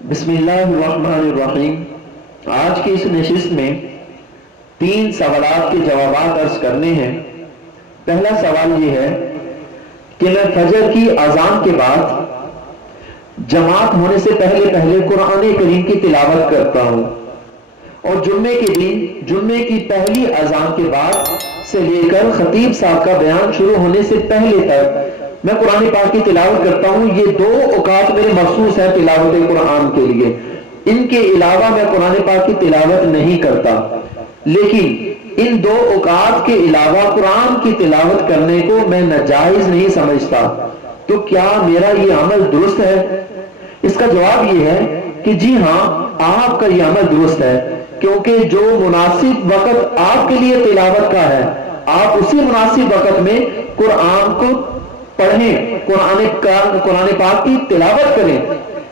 بسم اللہ الرحمن الرحیم۔ آج کی اس نشست میں 3 سوالات کے جوابات عرض کرنے ہیں۔ پہلا سوال یہ ہے کہ میں فجر کی اذان کے بعد جماعت ہونے سے پہلے قرآن کریم کی تلاوت کرتا ہوں، اور جمعے کے دن جمعے کی پہلی اذان کے بعد سے لے کر خطیب صاحب کا بیان شروع ہونے سے پہلے تک میں قرآن پاک کی تلاوت کرتا ہوں۔ یہ 2 اوقات میرے مخصوص ہیں تلاوت قرآن کے لیے، ان کے علاوہ میں قرآن پاک کی تلاوت نہیں کرتا۔ لیکن ان 2 اوقات کے علاوہ قرآن کی تلاوت کرنے کو میں ناجائز نہیں سمجھتا۔ تو کیا میرا یہ عمل درست ہے؟ اس کا جواب یہ ہے کہ جی ہاں، آپ کا یہ عمل درست ہے، کیونکہ جو مناسب وقت آپ کے لیے تلاوت کا ہے، آپ اسی مناسب وقت میں قرآن کو پڑھیں، قرآن پاک کی تلاوت کریں۔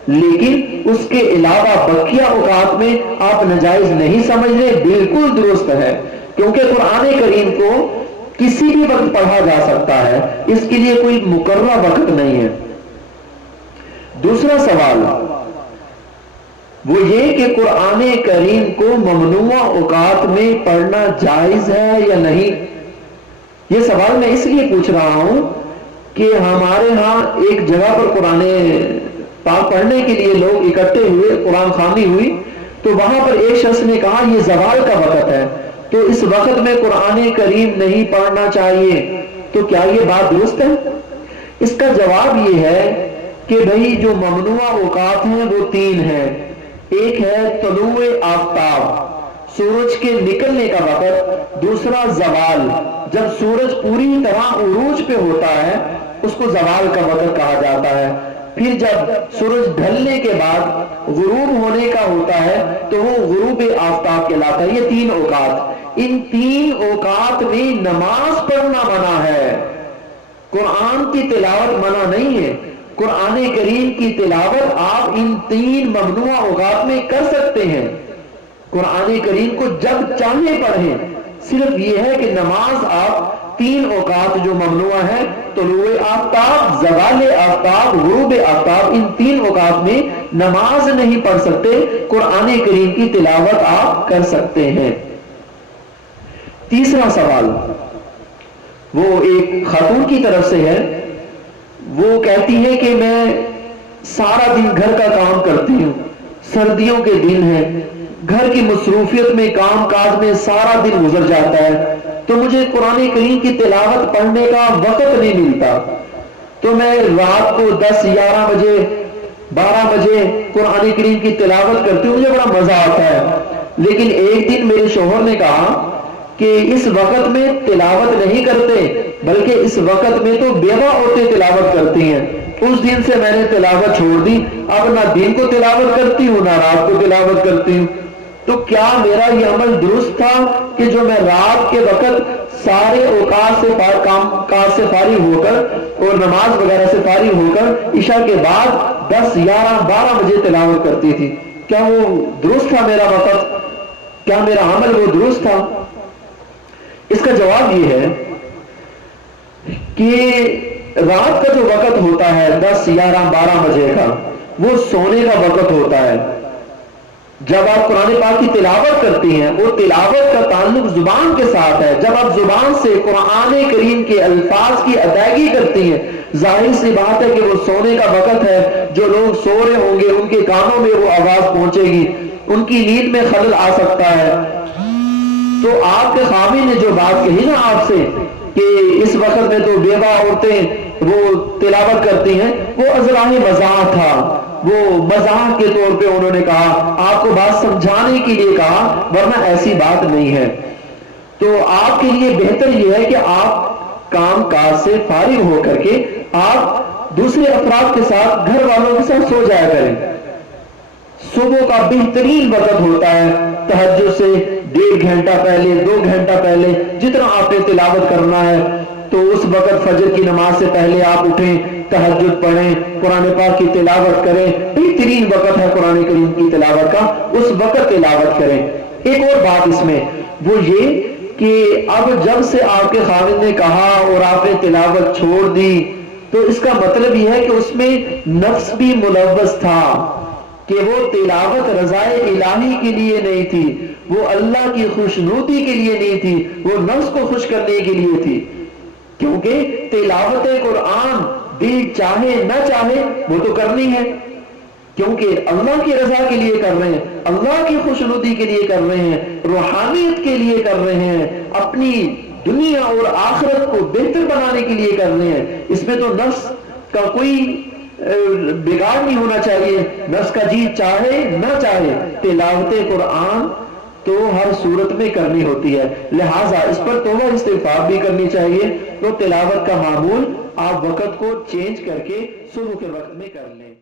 لیکن اس کے علاوہ بقیہ اوقات میں آپ ناجائز نہیں سمجھ لیں، بالکل درست ہے، کیونکہ قرآن کریم کو کسی بھی وقت پڑھا جا سکتا ہے، اس کے لیے کوئی مقررہ وقت نہیں ہے۔ دوسرا سوال وہ یہ کہ قرآن کریم کو ممنوع اوقات میں پڑھنا جائز ہے یا نہیں۔ یہ سوال میں اس لیے پوچھ رہا ہوں کہ ہمارے ہاں ایک جگہ پر قرآن پاک پڑھنے کے لیے لوگ اکٹھے ہوئے، قرآن خوانی ہوئی، تو وہاں پر ایک شخص نے کہا یہ زوال کا وقت ہے، تو اس وقت میں قرآن کریم نہیں پڑھنا چاہیے۔ تو کیا یہ بات درست ہے؟ اس کا جواب یہ ہے کہ بھئی جو ممنوع اوقات ہیں وہ 3 ہیں۔ ایک ہے طلوع آفتاب، سورج کے نکلنے کا وقت۔ دوسرا زوال، جب سورج پوری طرح عروج پہ ہوتا ہے اس کو زوال کا وقت کہا جاتا ہے۔ پھر جب سورج ڈھلنے کے بعد غروب ہونے کا ہوتا ہے تو وہ غروب آفتاب کہلاتا ہے۔ یہ 3 اوقات، ان 3 اوقات میں نماز پڑھنا منع ہے، قرآن کی تلاوت منع نہیں ہے۔ قرآن کریم کی تلاوت آپ ان 3 ممنوع اوقات میں کر سکتے ہیں، قرآن کریم کو جب چاہیں پڑھیں۔ صرف یہ ہے کہ نماز آپ 3 اوقات جو ممنوع ہے، طلوع آفتاب، زوال آفتاب، غروب آفتاب، ان 3 اوقات میں نماز نہیں پڑھ سکتے، قرآن کریم کی تلاوت آپ کر سکتے ہیں۔ تیسرا سوال وہ ایک خاتون کی طرف سے ہے۔ وہ کہتی ہے کہ میں سارا دن گھر کا کام کرتی ہوں، سردیوں کے دن ہے، گھر کی مصروفیت میں، کام کاج میں سارا دن گزر جاتا ہے، تو مجھے قرآن کریم کی تلاوت پڑھنے کا وقت نہیں ملتا۔ تو میں رات کو 10، 11 بجے، 12 بجے قرآن کریم کی تلاوت کرتی ہوں، مجھے بڑا مزہ آتا ہے۔ لیکن ایک دن میرے شوہر نے کہا کہ اس وقت میں تلاوت نہیں کرتے، بلکہ اس وقت میں تو بیوہ عورتیں تلاوت کرتی ہیں۔ اس دن سے میں نے تلاوت چھوڑ دی، اب نہ دن کو تلاوت کرتی ہوں نہ رات کو تلاوت کرتی ہوں۔ تو کیا میرا یہ عمل درست تھا کہ جو میں رات کے وقت سارے اوقات سے کام کاج سے فارغ ہو کر اور نماز وغیرہ سے فارغ ہو کر عشاء کے بعد 10، 11، 12 بجے تلاوت کرتی تھی؟ کیا وہ درست تھا میرا وقت؟ کیا میرا عمل وہ درست تھا؟ اس کا جواب یہ ہے کہ رات کا جو وقت ہوتا ہے 10، 11، 12 بجے کا، وہ سونے کا وقت ہوتا ہے۔ جب آپ قرآن پاک کی تلاوت کرتی ہیں، وہ تلاوت کا تعلق زبان کے ساتھ ہے۔ جب آپ زبان سے قرآن کریم کے الفاظ کی ادائیگی کرتی ہیں، ظاہر سی بات ہے کہ وہ سونے کا وقت ہے، جو لوگ سو رہے ہوں گے ان کے کانوں میں وہ آواز پہنچے گی، ان کی نیند میں خلل آ سکتا ہے۔ تو آپ کے خاوند نے جو بات کہی نا آپ سے کہ اس وقت میں تو بیوہ عورتیں وہ تلاوت کرتی ہیں، وہ ازراہ مزاح تھا، وہ مزاح کے طور پہ انہوں نے کہا، آپ کو بات سمجھانے کے لیے کہا، ورنہ ایسی بات نہیں ہے۔ تو آپ کے لیے بہتر یہ ہے کہ آپ کام کاج سے فارغ ہو کر کے آپ دوسرے افراد کے ساتھ، گھر والوں کے ساتھ سو جایا کریں۔ صبح کا بہترین وقت ہوتا ہے، تہجد سے 1.5 گھنٹہ پہلے، 2 گھنٹہ پہلے، جتنا آپ نے تلاوت کرنا ہے، تو اس وقت فجر کی نماز سے پہلے آپ اٹھیں، تہجد پڑھیں، قرآن پاک کی تلاوت کریں۔ بہترین وقت ہے قرآن کریم کی تلاوت کا، اس وقت تلاوت کریں۔ ایک اور بات اس میں وہ یہ کہ اب جب سے آپ کے خاوند نے کہا اور آپ نے تلاوت چھوڑ دی، تو اس کا مطلب یہ ہے کہ اس میں نفس بھی ملوث تھا، کہ وہ تلاوت رضائے الہی کے لیے نہیں تھی، وہ اللہ کی خوشنودی کے لیے نہیں تھی، وہ نفس کو خوش کرنے کے لیے تھی. کیونکہ تلاوت قرآن دل چاہے نہ چاہے وہ تو کرنی ہے، کیونکہ اللہ کی رضا کے لیے کر رہے ہیں، اللہ کی خوشنودی کے لیے کر رہے ہیں، روحانیت کے لیے کر رہے ہیں، اپنی دنیا اور آخرت کو بہتر بنانے کے لیے کر رہے ہیں. اس میں تو نفس کا کوئی بگاڑ نہیں ہونا چاہیے. نفس کا جی چاہے نہ چاہے تلاوت قرآن تو ہر صورت میں کرنی ہوتی ہے. لہٰذا اس پر توبہ استغفار بھی کرنی چاہیے. تو تلاوت کا معمول آپ وقت کو چینج کر کے صبح کے وقت میں کر لیں.